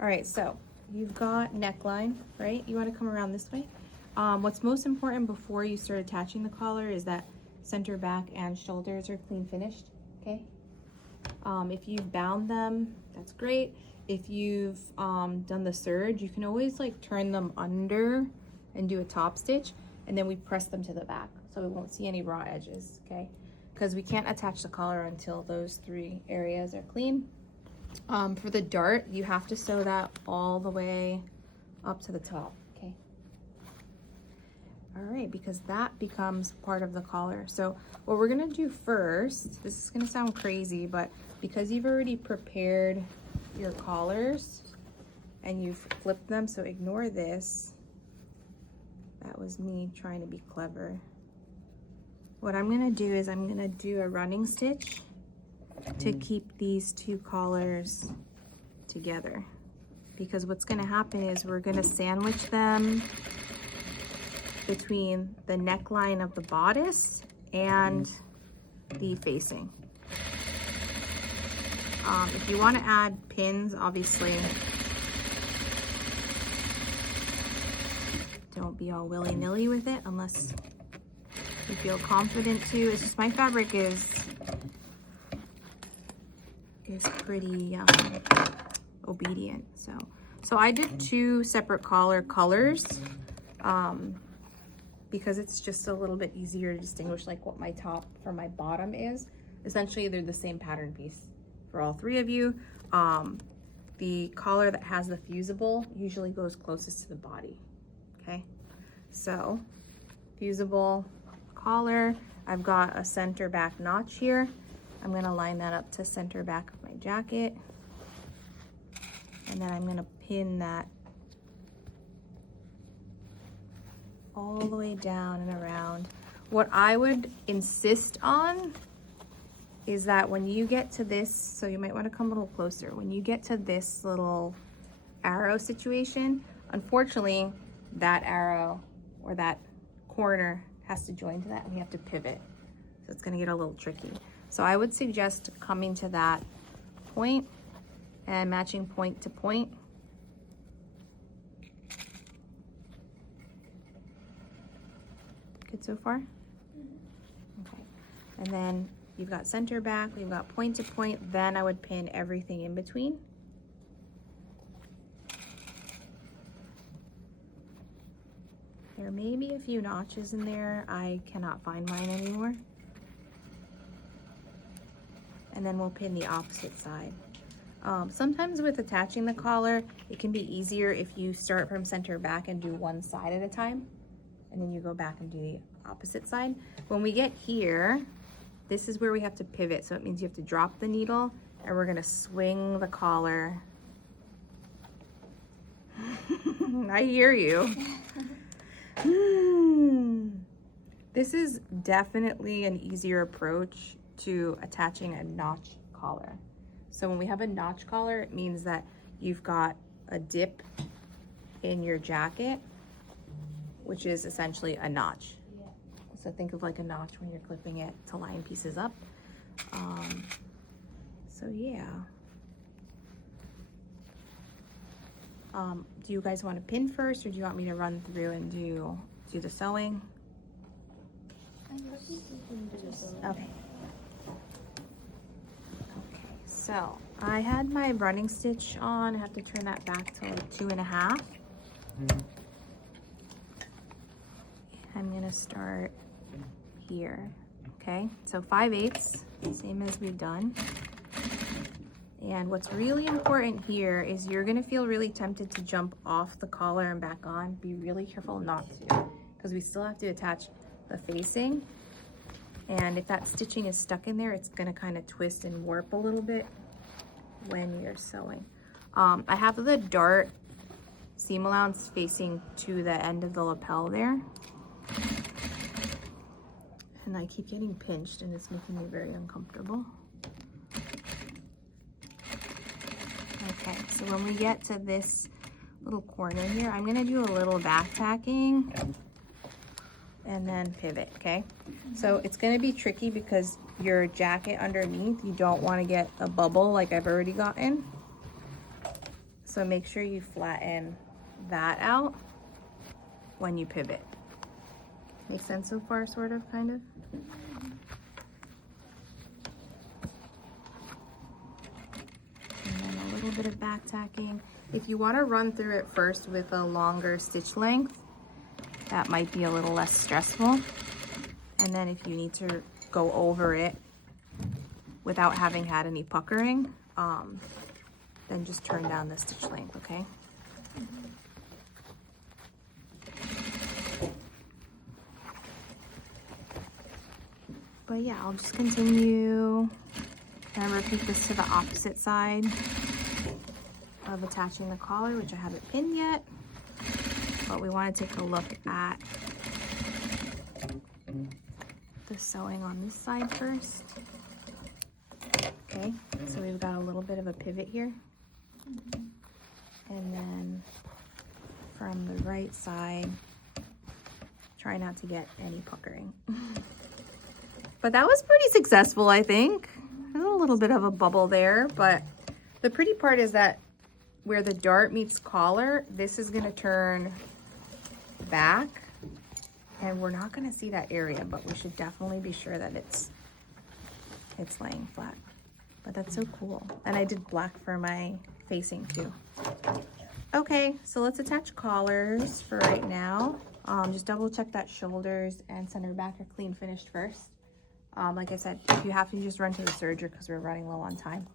All right, so you've got neckline, right? You want to come around this way. What's most important before you start attaching the collar is that center, back, and shoulders are clean finished, okay? If you've bound them, that's great. If you've done the serge, you can always like turn them under and do a top stitch, and then we press them to the back so we won't see any raw edges, okay? Because we can't attach the collar until those 3 areas are clean. For the dart, you have to sew that all the way up to the top, okay? All right, because that becomes part of the collar. So what we're gonna do first, this is gonna sound crazy, but because you've already prepared your collars and you've flipped them, so ignore this. That was me trying to be clever. What I'm gonna do is I'm gonna do a running stitch to keep these 2 collars together. Because what's gonna happen is we're gonna sandwich them between the neckline of the bodice and the facing. If you want to add pins, obviously, don't be all willy-nilly with it unless you feel confident to. It's just my fabric is pretty obedient. So I did 2 separate collar colors because it's just a little bit easier to distinguish like what my top from my bottom is. Essentially, they're the same pattern piece for all 3 of you. The collar that has the fusible usually goes closest to the body, okay? So, fusible collar. I've got a center back notch here. I'm gonna line that up to center back of my jacket. And then I'm gonna pin that all the way down and around. What I would insist on is that when you get to this, so you might want to come a little closer, when you get to this little arrow situation, unfortunately that arrow or that corner has to join to that and we have to pivot, so it's going to get a little tricky. So I would suggest coming to that point and matching point to point. Good so far? Okay, and then you've got center back, we've got point to point, then I would pin everything in between. There may be a few notches in there. I cannot find mine anymore. And then we'll pin the opposite side. Sometimes with attaching the collar, it can be easier if you start from center back and do one side at a time, and then you go back and do the opposite side. When we get here, this is where we have to pivot, so it means you have to drop the needle and we're gonna swing the collar. I hear you. This is definitely an easier approach to attaching a notch collar. So when we have a notch collar, it means that you've got a dip in your jacket, which is essentially a notch. Yeah. So think of like a notch when you're clipping it to line pieces up. So yeah. Do you guys want to pin first, or do you want me to run through and do the sewing? Okay. So I had my running stitch on. I have to turn that back to like 2.5. I'm gonna start here. Okay, so 5/8, same as we've done. And what's really important here is you're gonna feel really tempted to jump off the collar and back on. Be really careful not to, because we still have to attach the facing. And if that stitching is stuck in there, it's gonna kind of twist and warp a little bit when you're sewing. I have the dart seam allowance facing to the end of the lapel there. And I keep getting pinched and it's making me very uncomfortable. Okay, so when we get to this little corner here, I'm gonna do a little back tacking and then pivot, okay? So it's gonna be tricky because your jacket underneath, you don't wanna get a bubble like I've already gotten. So make sure you flatten that out when you pivot. Make sense so far, sort of, kind of? And then a little bit of back tacking. If you want to run through it first with a longer stitch length, that might be a little less stressful. And then if you need to go over it without having had any puckering, then just turn down the stitch length, okay? But yeah, I'll just continue and repeat this to the opposite side of attaching the collar, which I haven't pinned yet. But we want to take a look at the sewing on this side first. Okay, so we've got a little bit of a pivot here. And then from the right side, try not to get any puckering. But that was pretty successful, I think. There's a little bit of a bubble there, but the pretty part is that where the dart meets collar, this is gonna turn back, and we're not gonna see that area, but we should definitely be sure that it's laying flat. But that's so cool. And I did black for my facing too. Okay, so let's attach collars for right now. Just double check that shoulders and center back are clean finished first. Like I said, if you have to, just run to the serger because we're running low on time.